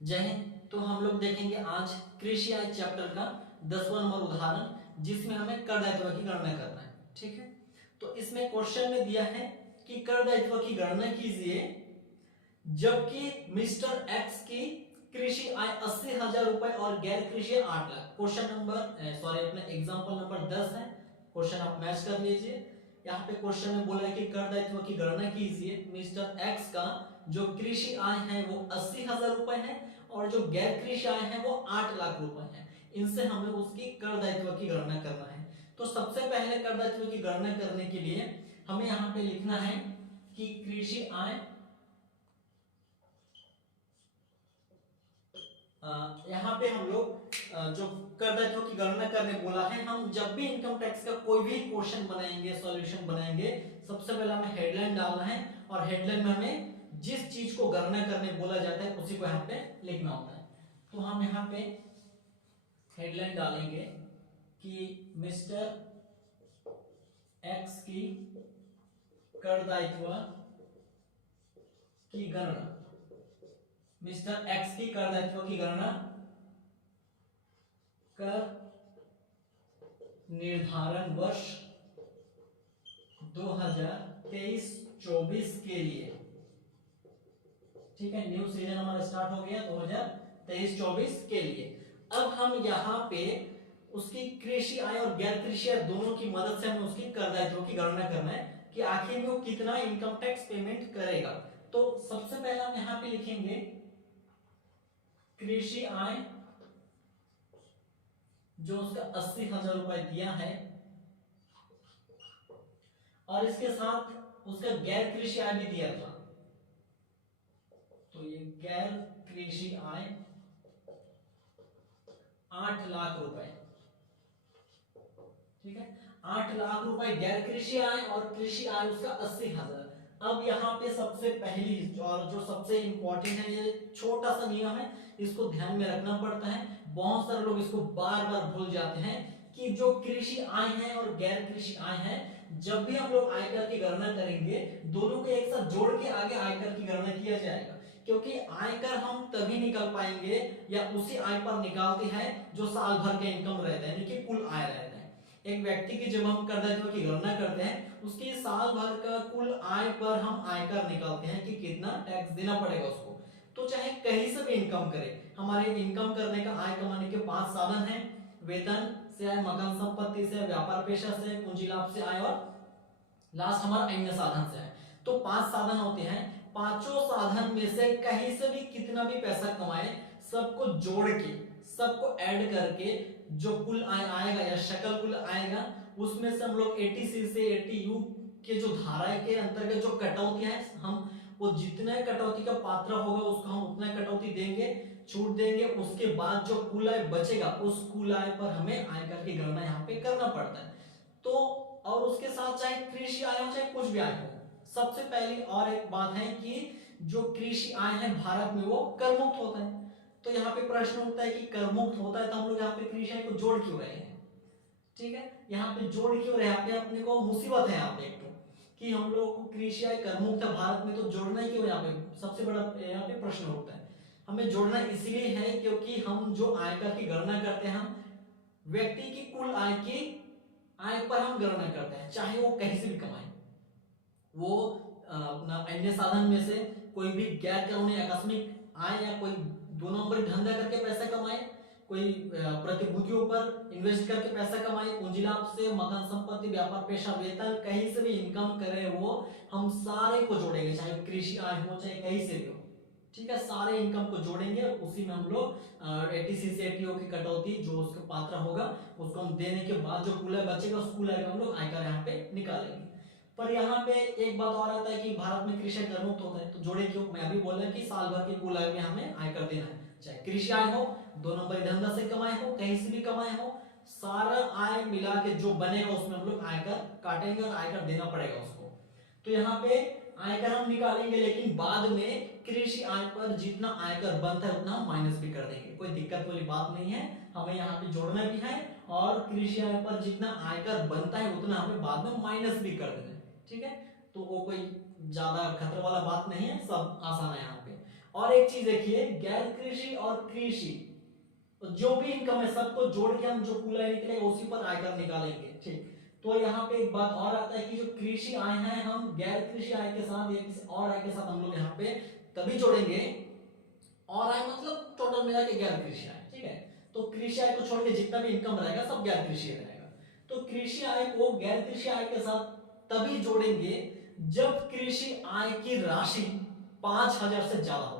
जय हिंद। तो हम लोग देखेंगे आज कृषि आय चैप्टर का 10वां नंबर उदाहरण, जिसमें हमें कर दायित्व की गणना करना है। ठीक है, तो इसमें क्वेश्चन में दिया है कि कर दायित्व की गणना कीजिए जबकि मिस्टर एक्स की कृषि आय 80,000 रुपए और गैर कृषि 8 लाख। क्वेश्चन नंबर सॉरी अपना एग्जांपल नंबर 10 है। क्वेश्चन आप मैच कर लीजिए। यहाँ पे क्वेश्चन में बोला है कि कर दायित्व की गणना कीजिए मिस्टर एक्स का जो कृषि आय है वो 80,000 रुपए है और जो गैर कृषि आय है वो 8 लाख रुपए है। इनसे हमें उसकी कर दायित्व की गणना करना है। तो सबसे पहले कर दायित्व की गणना करने के लिए हमें यहाँ पे लिखना है कि कृषि आय, यहाँ पे हम लोग जो कर दायित्व की गणना करने बोला है, हम जब भी इनकम टैक्स का कोई भी क्वेश्चन बनाएंगे, सॉल्यूशन बनाएंगे, सबसे पहले हमें हेडलाइन डालना है और हेडलाइन में हमें जिस चीज को गणना करने बोला जाता है उसी को यहाँ पे लिखना होता है। तो हम यहाँ पे हेडलाइन डालेंगे कि मिस्टर एक्स की कर दायित्व की गणना, मिस्टर एक्स की कर दायित्व की गणना कर निर्धारण वर्ष 2023-24 के लिए। ठीक है, न्यू सीजन हमारा स्टार्ट हो गया 2023-24 के लिए। अब हम यहाँ पे उसकी कृषि आय और गैर कृषि आय दोनों की मदद से हमें उसकी कर दायित्व की गणना करना है कि आखिर में वो कितना इनकम टैक्स पेमेंट करेगा। तो सबसे पहले हम यहाँ पे लिखेंगे कृषि आय जो उसका 80,000 रुपए दिया है और इसके साथ उसका गैर कृषि आय भी दिया था। तो ये गैर कृषि आय 8 लाख रुपए। ठीक है, 8 लाख रुपए गैर कृषि आय और कृषि आय उसका 80,000। अब यहाँ पे सबसे पहली और जो सबसे इंपॉर्टेंट है, ये छोटा सा नियम है, इसको ध्यान में रखना पड़ता है। बहुत सारे लोग इसको बार बार भूल जाते हैं कि जो कृषि आय है और गैर कृषि आय है, जब भी हम लोग आयकर की गणना करेंगे दोनों को एक साथ जोड़ के आगे आयकर की गणना किया जाएगा, क्योंकि आयकर हम तभी निकाल पाएंगे या उसी आय पर निकालते हैं जो साल भर का इनकम रहता है, यानी कि कुल आय रहता है। एक व्यक्ति की जब हम कर दायित्व की गणना करते हैं उसकी साल भर का कुल आय पर हम आयकर निकालते हैं कि कितना टैक्स देना पड़ेगा उसको। तो चाहे कहीं से भी इनकम करे, हमारे इनकम करने का, आय कमाने के 5 साधन हैं। वेतन से आय, मकान संपत्ति से, व्यापार पेशा से, पूंजी लाभ से आय और लास्ट हमारा अन्य साधन से है। तो 5 साधन होते हैं। पांचों साधन में से कहीं से भी कितना भी पैसा कमाए, सबको जोड़ के, सबको ऐड करके जो कुल आय आएगा या शकल कुल आएगा, उसमें से हम लोग 80C से 80U के जो धारा के अंतर्गत जो कटौती है, हम वो जितना कटौती का पात्र होगा उसको हम उतना कटौती देंगे, छूट देंगे। उसके बाद जो कुल आय बचेगा उस कुल आय पर हमें आयकर की गणना यहाँ पे करना पड़ता है। तो और उसके साथ चाहे कृषि आय हो चाहे कुछ भी आय हो, सबसे पहली और एक बात है कि जो कृषि आय है भारत में वो कर मुक्त होता है। तो यहाँ पे प्रश्न उठता है कि कर मुक्त होता है तो हम लोग यहाँ पे कृषि आय को जोड़ क्यों रहे हैं। ठीक है, यहाँ पे जोड़ क्यों रहे, यहाँ पे अपने को मुसीबत है यहाँ पे एक तो कि हम लोग को कृषि आय कर मुक्त है भारत में, तो जोड़ना ही क्यों, यहाँ पे सबसे बड़ा यहाँ पे प्रश्न उठता है। हमें जोड़ना इसलिए है क्योंकि हम जो आयकर की गणना करते हैं, हम व्यक्ति की कुल आय की आय पर हम गणना करते हैं, चाहे वो कहीं से भी कमाए, वो अपना अन्य साधन में से कोई भी गैर कानूनी आकस्मिक आय या कोई 2 नंबरी धंधा करके पैसा कमाए, कोई प्रतिभूतियों पर इन्वेस्ट करके पैसा कमाए, पूंजी लाभ से, मकान संपत्ति, व्यापार पेशा, वेतन, कहीं से भी इनकम करे, वो हम सारे को जोड़ेंगे, चाहे कृषि आय हो चाहे कहीं से भी हो। ठीक है, सारे इनकम को जोड़ेंगे, उसी में हम लोग 80C से 80O की कटौती जो उसका पात्र होगा उसको हम देने के बाद जो कुल आय बचेगा उस कुल आय का हम लोग आयकर यहाँ पे निकालेंगे। पर यहाँ पे एक बात और आता है कि भारत में कृषि कर मुक्त होता है, तो जोड़े क्यों, मैं अभी बोला कि साल भर की कुल आय में हमें आयकर देना है, चाहे कृषि आय हो, 2 नंबरी धंधा से कमाए हो, कहीं से भी कमाए हो, सारा आय मिला के जो बनेगा उसमें हम लोग आयकर काटेंगे और आयकर देना पड़ेगा उसको। तो यहाँ पे आयकर हम निकालेंगे, लेकिन बाद में कृषि आय पर जितना आयकर बनता है उतना हम माइनस भी कर देंगे, कोई दिक्कत वाली बात नहीं है। हमें यहाँ पे जोड़ना भी है और कृषि आय पर जितना आयकर बनता है उतना हमें बाद में माइनस भी कर देना है। ठीक है, तो वो कोई ज्यादा खतरे वाला बात नहीं है, सब आसान है यहाँ पे। और एक चीज देखिए, गैर कृषि और कृषि, तो जो भी इनकम है सबको जोड़ के हम जो कुल आय निकलेगा उसी पर आयकर निकालेंगे। ठीक, तो यहाँ पे एक बात और आता है कि जो कृषि आय है हम गैर कृषि आय के साथ या किसी और आय के साथ हम लोग यहाँ पे तभी जोड़ेंगे, और आय मतलब टोटल मिला के गैर कृषि आय। ठीक है, तो कृषि आय को छोड़ के जितना भी इनकम रहेगा सब गैर कृषि रहेगा। तो कृषि आय को गैर कृषि आय के साथ तभी जोड़ेंगे जब कृषि आय की राशि 5,000 से ज्यादा होगा।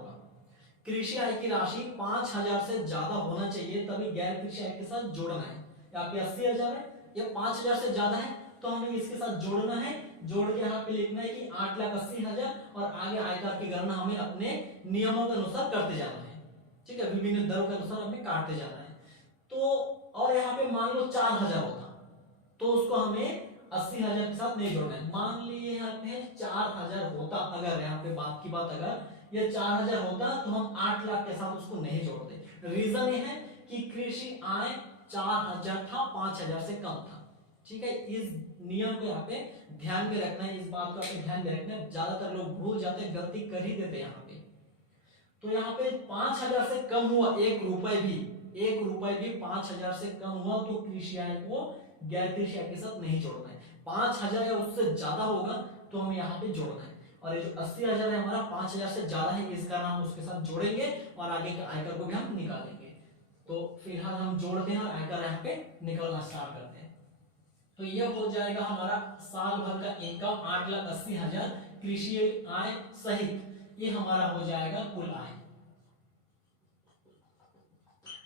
कृषि आय की राशि 5,000 से ज्यादा होना चाहिए, तभी गैर कृषि आय के साथ जोड़ना है। यहाँ पे 80,000 है, या 5,000 से ज्यादा है तो हमें इसके साथ जोड़ना है। जोड़ के यहाँ पे लिखना है कि 8,80,000, और आगे आयकर की गणना हमें अपने नियमों के अनुसार करते जाना है। ठीक है, विभिन्न दरों के अनुसार हमें काटते जाना है। तो और यहाँ पे मान लो 4,000 होता तो उसको हमें 80,000 के साथ नहीं जोड़ना है। मान लिए यहाँ पे 4,000 होता, अगर यहाँ पे बात की बात अगर ये 4,000 होता तो हम 8 लाख के साथ उसको नहीं जोड़ते। रीजन ये है कि कृषि आय 4,000 था, 5,000 से कम था। ठीक है, इस नियम को यहाँ पे ध्यान में रखना है, इस बात को आपको ध्यान में रखना है। ज्यादातर लोग भूल जाते हैं, गलती कर ही देते हैं यहाँ पे। तो यहाँ पे 5,000 से कम हुआ, 1 रुपए भी 5,000 से कम हुआ तो कृषि आय को गैर कृषि आय के साथ नहीं जोड़ना है। 5,000 या उससे ज्यादा होगा तो हमें यहाँ पे जोड़ना है। और ये जो 80,000 है हमारा 5,000 से ज्यादा है, इस कारण हम उसके साथ जोड़ेंगे और आगे के आयकर को भी हम निकालेंगे। तो फिलहाल हम जोड़ते हैं और आयकर यहाँ पे निकालना स्टार्ट करते हैं। तो ये हो जाएगा हमारा साल भर का इनकम 8,80,000 कृषि आय सहित, ये हमारा हो जाएगा कुल आय।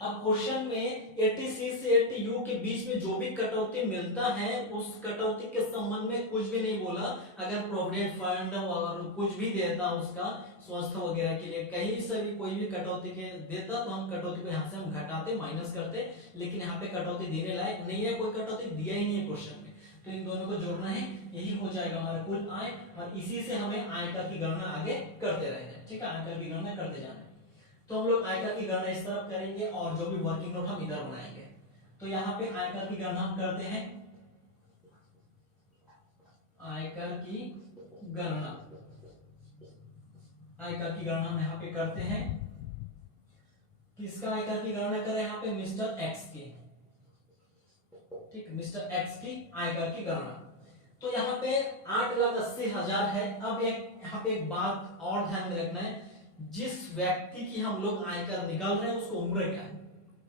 अब क्वेश्चन में 80C से 80U के बीच में जो भी कटौती मिलता है उस कटौती के संबंध में कुछ भी नहीं बोला। अगर प्रोविडेंट फंड और कुछ भी देता उसका स्वास्थ्य वगैरह के लिए कहीं से भी कोई भी कटौती के देता तो हम कटौती को यहाँ से हम घटाते, माइनस करते, लेकिन यहाँ पे कटौती देने लायक नहीं है, कोई कटौती दिया ही नहीं है क्वेश्चन में। तो इन दोनों को जोड़ना है, यही हो जाएगा हमारा कुल आय, और इसी से हमें आयकर की गणना आगे करते रहना है। ठीक है, आयकर की गणना करते जाना है। तो हम लोग आयकर की गणना इस तरफ करेंगे और जो भी वर्किंग नोट हम इधर बनाएंगे। तो यहाँ पे आयकर की गणना हम करते हैं, आयकर की गणना हम यहाँ पे करते हैं। किसका आयकर की गणना करें यहाँ पे? मिस्टर एक्स की। ठीक, मिस्टर एक्स की आयकर की गणना। तो यहाँ पे 8,80,000 है। अब यहाँ पे एक बात और ध्यान में रखना है, जिस व्यक्ति की हम लोग आयकर निकाल रहे हैं उसको उम्र क्या है,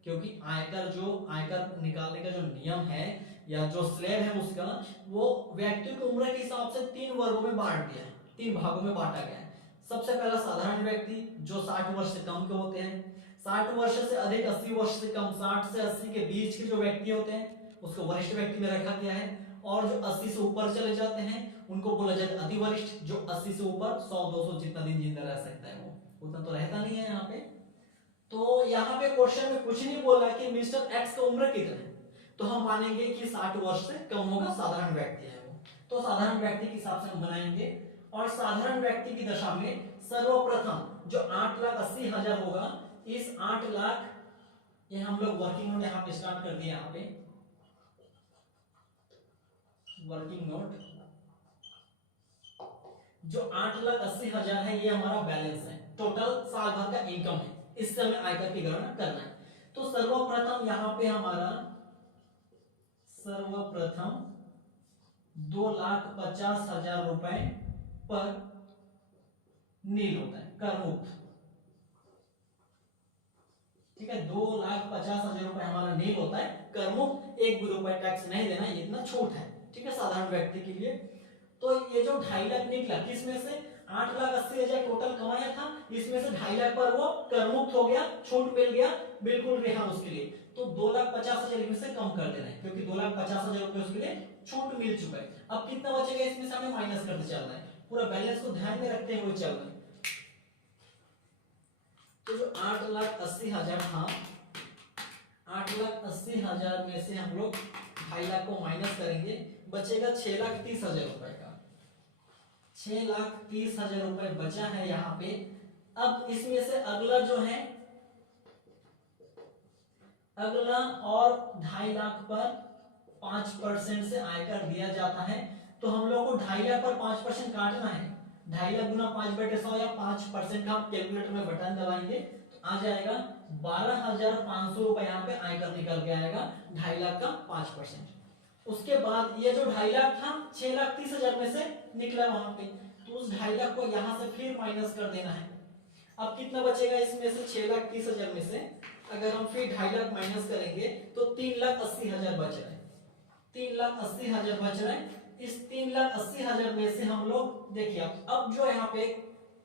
क्योंकि आयकर निकालने का जो नियम है या जो स्लैब है उसका, वो व्यक्ति की उम्र के हिसाब से 3 वर्गों में बांट दिया है, 3 भागों में बांटा गया है। सबसे पहला साधारण व्यक्ति जो 60 वर्ष से कम के होते हैं, 60 वर्ष से अधिक 80 वर्ष से कम, 60 से 80 के बीच के जो व्यक्ति होते हैं उसको वरिष्ठ व्यक्ति में रखा गया है, और जो 80 से ऊपर चले जाते हैं उनको बोला जाता है अति वरिष्ठ, जो 80 से ऊपर 100-200 जितना दिन जिंदा रह सकता है, वो उतना तो रहता नहीं है यहाँ पे। तो यहाँ पे क्वेश्चन में कुछ नहीं बोला कि मिस्टर एक्स का उम्र कितना है, तो हम मानेंगे कि 60 वर्ष से कम होगा, साधारण व्यक्ति है वो। तो साधारण व्यक्ति के हिसाब से हम बनाएंगे, और साधारण व्यक्ति की दशा में सर्वप्रथम जो 8,80,000 होगा, इस 8 लाख, ये हम लोग वर्किंग नोट यहाँ पे स्टार्ट कर दिए। यहाँ पे वर्किंग नोट जो 8,80,000 है ये हमारा बैलेंस है, टोटल साल भर का इनकम है, इससे हमें आयकर की गणना करना है। तो सर्वप्रथम यहाँ पे हमारा 2,50,000 रुपए पर नील होता है, कर मुक्त। ठीक है, 2,50,000 रुपए हमारा नील होता है, कर मुक्त, 1 भी रुपए टैक्स नहीं देना, इतना छूट है। ठीक है, साधारण व्यक्ति के लिए। तो ये जो 2.5 लाख निकला, किसमें से? 8,80,000 टोटल कमाया था, इसमें से 2.5 लाख पर वो कर मुक्त हो गया, छूट मिल गया, बिल्कुल रिहा उसके लिए। तो 2,50,000 इसमें से कम कर देना है, क्योंकि 2,50,000 रुपए उसके लिए छूट मिल चुका है। अब कितना बचेगा इसमें से हमें माइनस करते चलना है, पूरा बैलेंस को ध्यान में रखते हुए चलना है। तो जो 8,80,000 था, 8,80,000 में से हम लोग 2.5 लाख को माइनस करेंगे, बचेगा 6,30,000 रुपए का। 6,30,000 रुपए बचा है यहाँ पे। अब इसमें से अगला जो है, अगला और 2.5 लाख पर 5% से आयकर दिया जाता है। तो हम लोग को 2.5 लाख पर 5% काटना है, 2.5 लाख गुना 5/100 या 5% का हम कैलकुलेटर में बटन दबाएंगे तो आ जाएगा 12,500 रुपए यहाँ पे आयकर निकल के आएगा 2.5 लाख का 5%। उसके बाद ये जो 2.5 लाख था 6,30,000 में से निकला वहां पे, तो उस 2.5 लाख को यहाँ से फिर माइनस कर देना है। अब कितना बचेगा इसमें से 6,30,000 में से अगर हम फिर 2.5 लाख माइनस करेंगे तो 3,80,000 बच रहे हैं। 3,80,000 बच रहे हैं। इस 3,80,000 में से हम लोग देखिए अब जो यहाँ पे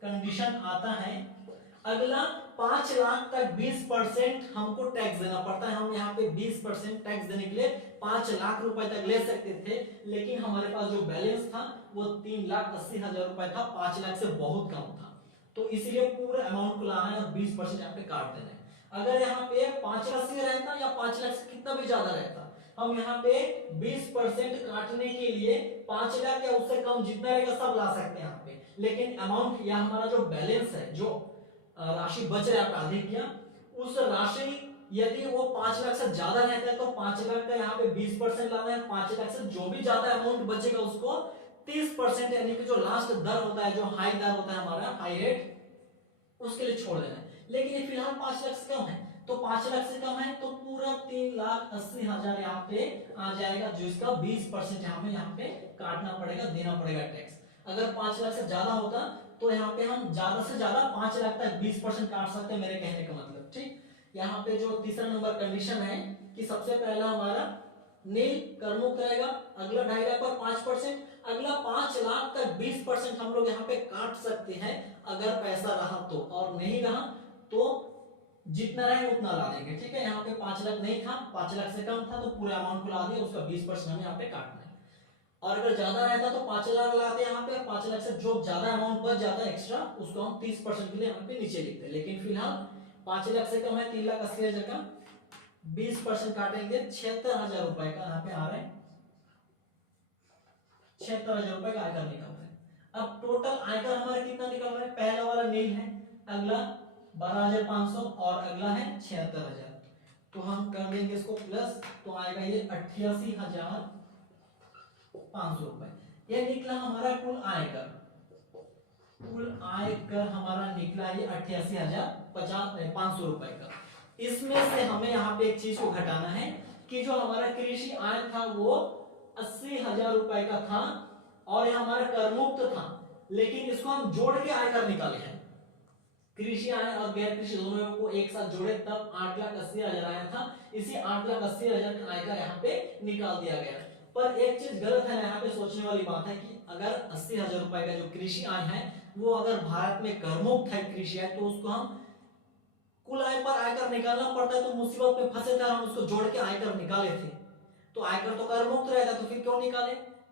कंडीशन आता है, अगला 5 लाख तक 20% हमको टैक्स देना पड़ता है। हम यहाँ पे 20% टैक्स देने के लिए 5 लाख रुपए तक ले सकते थे, लेकिन हमारे पास जो बैलेंस था वो 3,80,000 रुपए था, 5 लाख से बहुत कम था, तो इसीलिए पूरा अमाउंट को लाना है और 20% यहाँ पे काट देना है। अगर यहाँ पे 5,80,000 रहता या 5 लाख से कितना भी ज्यादा रहता, हम यहाँ पे 20% काटने के लिए 5 लाख या उससे कम जितना रहेगा सब ला सकते हैं यहाँ पे, लेकिन अमाउंट या हमारा जो बैलेंस है, जो राशि बच रहा है आपराधिक या उस राशि यदि वो 5 लाख से ज्यादा रहता है तो 5 लाख का यहाँ पे 20% लाना है। 5 लाख से जो भी ज्यादा अमाउंट बचेगा उसको 30% यानी कि जो लास्ट दर होता है, जो हाई दर होता है हमारा हाई रेट, उसके लिए छोड़ देना है। लेकिन ये फिलहाल 5 लाख से कम है, तो 5 लाख से कम है तो पूरा 3,80,000 यहाँ पे आ जाएगा, जो इसका 20% यहाँ पे काटना पड़ेगा, देना पड़ेगा टैक्स। अगर 5 लाख से ज्यादा होता तो यहाँ पे हम ज्यादा से ज्यादा 5 लाख तक 20% काट सकते हैं, मेरे कहने का मतलब। ठीक, यहाँ पे जो तीसरा नंबर कंडीशन है कि सबसे पहला हमारा नील करमुक्त रहेगा, अगला 2.5 लाख पर 5%, अगला 5 लाख तक 20% हम लोग यहाँ पे काट सकते हैं अगर पैसा रहा तो, और नहीं रहा तो जितना रहे उतना ला देंगे। ठीक है, यहाँ पे 5 लाख नहीं था, 5 लाख से कम था तो पूरे अमाउंट को ला दिया, उसका 20% हमें यहाँ पे काटना है। और अगर ज्यादा रहता तो 5 लाख लाते यहाँ पे, 5 लाख से जो ज्यादा अमाउंट बच जाता है एक्स्ट्रा उसको हम 30% के लिए यहाँ पे नीचे लिखते हैं। लेकिन फिलहाल 5 लाख से कम है, 3,80,000 का 20% काटेंगे, 76,000 रुपए का यहाँ पे आ रहा है, 76,000 रुपए का आयकर निकल रहा है। अब टोटल आयकर हमारा कितना निकल रहा है, पहला वाला नील है, अगला 12,500 और अगला है 76,000, तो हम कर देंगे इसको प्लस, तो आएगा ये 88,500 रुपए। ये निकला हमारा कुल आयकर। कुल आयकर हमारा निकला ये 88,500 रुपए का। इसमें से हमें यहाँ पे एक चीज को घटाना है कि जो हमारा कृषि आय था वो 80,000 रुपए का था और ये हमारा करमुक्त था, लेकिन इसको हम जोड़ के आयकर निकाले हैं। कृषि आय और गैर कृषि दोनों को एक साथ जोड़े तब 8,80,000 आया था। इसी 8,80,000 का आयकर यहाँ पे निकाल दिया गया। पर एक चीज गलत है, यहाँ पे सोचने वाली बात है कि अगर 80,000 रुपए का जो कृषि आय है वो अगर भारत में करमुक्त है कृषि आय, तो उसको हम कुल आय पर आयकर निकालना पड़ता है, तो मुसीबत में फंसे थे, हम उसको जोड़ के आयकर निकाले थे। तो आयकर तो करमुक्त रहता, तो फिर क्यों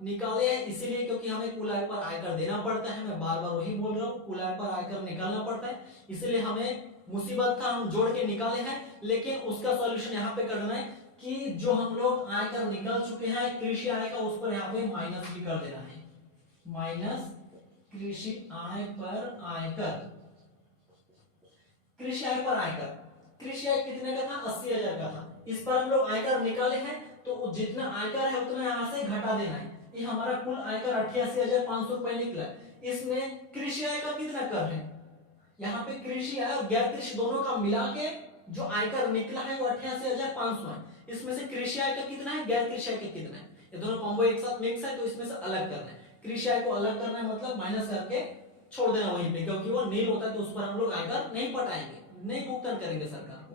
निकाले इसीलिए क्योंकि हमें कुल आय पर आयकर देना पड़ता है। मैं बार बार वही बोल रहा हूँ, कुल आय पर आयकर निकालना पड़ता है, इसलिए हमें मुसीबत था, हम जोड़ के निकाले हैं। लेकिन उसका सॉल्यूशन यहाँ पे करना है कि जो हम लोग आयकर निकाल चुके हैं कृषि आय का, उस पर यहाँ पे माइनस भी कर देना है, माइनस कृषि आय पर आयकर। कृषि आय पर आयकर, कृषि आय कितने का था, 80,000 का था, इस पर हम लोग आयकर निकाले हैं, तो जितना आयकर है उतना यहाँ से घटा देना है। ये हमारा कुल आयकर 88,500 रुपए निकला। इसमें कृषि आय का कितना कर है, यहाँ पे कृषि आय और गैर कृषि दोनों का मिला के जो आयकर निकला है वो 88,500 है। इसमें से कृषि आय का कितना है, गैर कृषि आय का कितना है, ये दोनों कॉम्बो एक साथ मिक्स है, तो इसमें से अलग करना है। कृषि आय को अलग करना है मतलब माइनस करके छोड़ देना वहीं पे, क्योंकि वो नील होता है तो उस पर हम लोग आयकर नहीं पटाएंगे, नहीं भुगतान करेंगे सरकार को।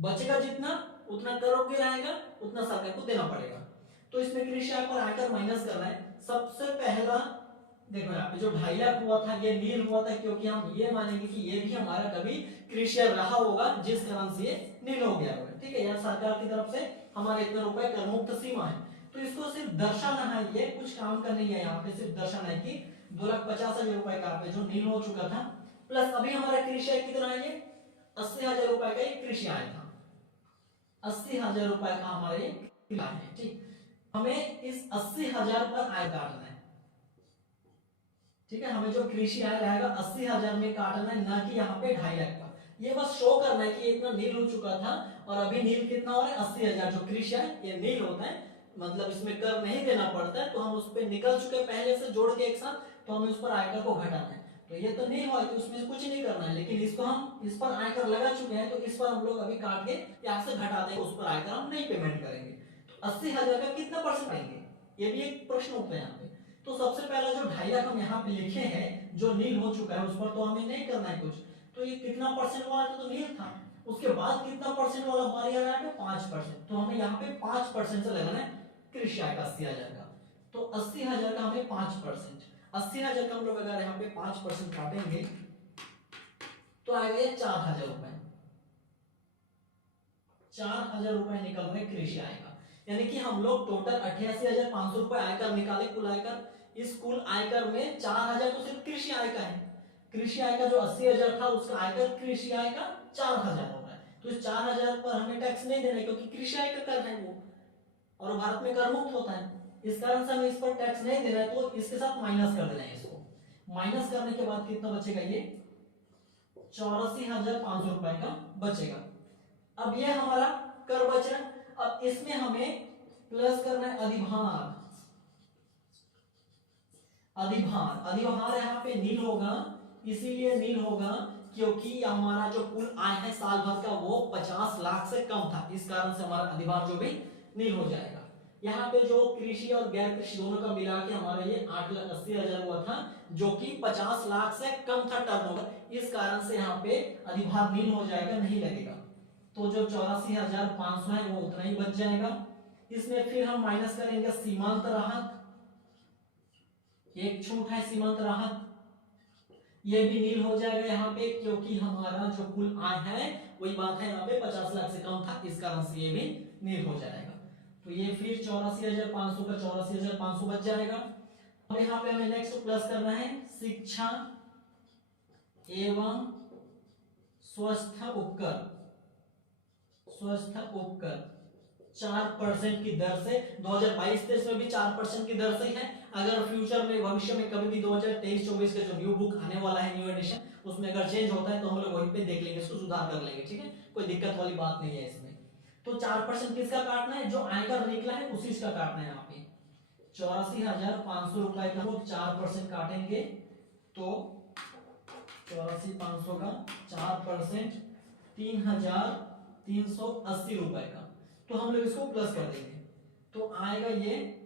बचेगा जितना उतना करोगे रहेगा, उतना सरकार को देना पड़ेगा। तो इसमें कृषि आय पर आयकर माइनस करना है। सबसे पहला देखो यहाँ पे जो 2.5 लाख हुआ था ये नील हुआ था, क्योंकि हम ये मानेंगे कि ये भी हमारा कभी कृषि आय रहा होगा जिस कारण से ये नील हो गया होगा। ठीक है, यार सरकार की तरफ से हमारे इतना रुपए करमुक्त सीमा है, तो इसको सिर्फ दर्शाना है, ये कुछ काम का नहीं है, यहाँ पे सिर्फ दर्शाना है कि 2,50,000 रुपए का पे जो नील हो चुका था, प्लस अभी हमारा कृषि आय कितना है, ये 80,000 रुपए का ये कृषि आय था, 80,000 रुपए का हमारा ये कृषि आय है। ठीक, हमें इस 80,000 पर आय काटना है। ठीक है, हमें जो कृषि आय रहेगा 80,000 में काटना है, ना कि यहाँ पे 2.5 लाख का। ये बस शो करना है कि इतना नील हो चुका था और अभी नील कितना हो रहा है, 80,000। जो कृषि आय ये नील होता है, मतलब इसमें कर नहीं देना पड़ता है, तो हम उस पर निकल चुके पहले से जोड़ के एक साथ तो हमें उस पर आयकर को घटाना है। तो ये तो नहीं हुआ तो उसमें से कुछ नहीं करना है, लेकिन इसको हम इस पर आयकर लगा चुके हैं तो इस पर हम लोग अभी काट के यहाँ से घटा देंगे, उस पर आयकर हम नहीं पेमेंट करेंगे। तो 80,000 का कितना परसेंट देंगे, ये भी एक प्रश्न होता है यहाँ पे। तो सबसे पहला जो 2.5 लाख हम यहाँ पे लिखे हैं जो नील हो चुका है उस पर तो हमें नहीं करना है कुछ, तो ये कितना परसेंट वाला था, तो नील था। उसके बाद कितना परसेंट वाला बारी आ रहा है, 5%। तो हमें यहाँ पे 5% से लगाना है कृषि आय का 80,000 का। तो 80,000 का हमें 5%, 80,000 का हम लोग अगर यहाँ पे 5% काटेंगे तो आएगा ये 4,000 रुपए। 4,000 रुपए निकल रहे कृषि आय का, यानी कि हम लोग टोटल 88,500 रुपए आयकर निकाले कुल आयकर। इस कुल आयकर में 4,000 तो सिर्फ कृषि आय का है, कृषि आय का जो 80,000 था उसका आयकर कृषि आय का 4,000 हो रहा है। तो इस 4,000 पर हमें टैक्स नहीं देना है क्योंकि कृषि आय का कर है वो, और भारत में कर मुक्त होता है, इस कारण से हमें इस पर टैक्स नहीं देना है। तो इसके साथ माइनस कर देना है, इसको माइनस करने के बाद कितना बचेगा, ये 84,500 रुपए का बचेगा। अब ये हमारा कर बच रहा है। अब इसमें हमें प्लस करना है अधिभार। अधिभार अधिभार यहाँ पे नील होगा, इसीलिए नील होगा क्योंकि हमारा जो कुल आय है साल भर का वो 50 लाख से कम था, इस कारण से हमारा अधिभार जो भी नील हो जाएगा। यहाँ पे जो कृषि और गैर कृषि दोनों का मिला के हमारा ये 8,80,000 हुआ था जो कि 50 लाख से कम था टर्नओवर, इस कारण से यहाँ पे अधिभार नील हो जाएगा, नहीं लगेगा। तो जो 84,500 है वो उतना ही बच जाएगा। इसमें फिर हम माइनस करेंगे सीमांत राहत, एक छूट है सीमांत राहत, ये भी नील हो जाएगा यहाँ पे क्योंकि हमारा जो कुल आय है वही बात है यहाँ पे 50 लाख से कम था, इस कारण से ये भी नील हो जाएगा। तो ये फिर 84,500 का 84,500 बच जाएगा। अब यहाँ पे हमें नेक्स्ट प्लस करना है शिक्षा एवं स्वस्थ उपकर, स्वस्थ उपकर 4% की दर से 2022-23 में भी 4% की दर से है। अगर फ्यूचर में भविष्य में कभी भी 2023-24 का जो न्यू बुक आने वाला है, न्यू एडिशन, उसमें अगर चेंज होता है तो हम लोग वहीं पे देख लेंगे, इसको सुधार कर लेंगे, ठीक है, कोई दिक्कत वाली बात नहीं है इसमें। तो 4% किसका काटना है, जो आयकर निकला है उसी का काटना है। यहाँ पे 84,500 रुपए का 4% काटेंगे तो 84,500 का 4% 3,380 रुपए का, तो हम लोग इसको प्लस कर देंगे तो आएगा ये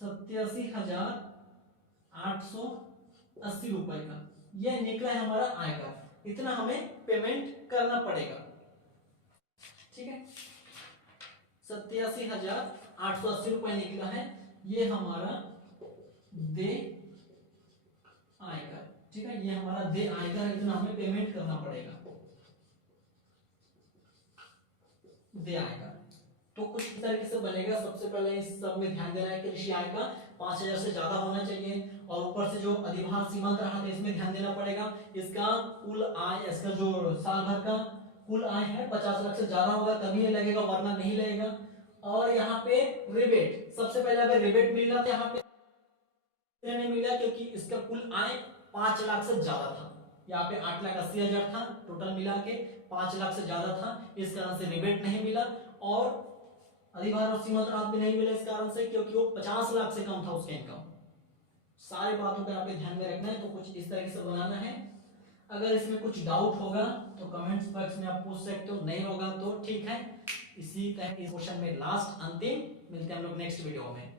87,880 रुपए का, ये निकला है हमारा आयकर। इतना हमें पेमेंट करना पड़ेगा, ठीक है। 87,880 रुपए निकला है, ये हमारा दे आयकर, ठीक है, ये हमारा दे आयकर, इतना हमें पेमेंट करना पड़ेगा दे आयकर। तो कुछ इस तरीके से बनेगा। सबसे पहले इस सब में ध्यान देना है कि कृषि आय का 5,000 से ज्यादा होना चाहिए, और ऊपर से जो अधिभार सीमांत राहत है इसमें ध्यान देना पड़ेगा। इसका कुल आय, इसका जो साल भर का कुल आय है 50 लाख से ज्यादा होगा तभी ये लगेगा, वरना नहीं लगेगा। और यहाँ पे रिबेट, सबसे पहले अगर रिबेट मिल रहा था यहाँ पे नहीं मिला क्योंकि इसका कुल आय 5 लाख से ज्यादा था, यहाँ पे 8,80,000 था टोटल मिला के, 5 लाख से ज्यादा था, इस कारण से रिबेट नहीं मिला। और अधिभार और सीमांत राहत भी नहीं मिला इस कारण से क्योंकि वो 50 लाख से कम था उसका इनकम। सारी बातों पे आप ध्यान में रखना है, तो कुछ इस तरीके से बनाना है। अगर इसमें कुछ डाउट होगा तो कमेंट्स बॉक्स में आप पूछ सकते हो, नहीं होगा तो ठीक है। इसी तरह इस क्वेश्चन में लास्ट अंतिम मिलते हैं हम लोग नेक्स्ट वीडियो में।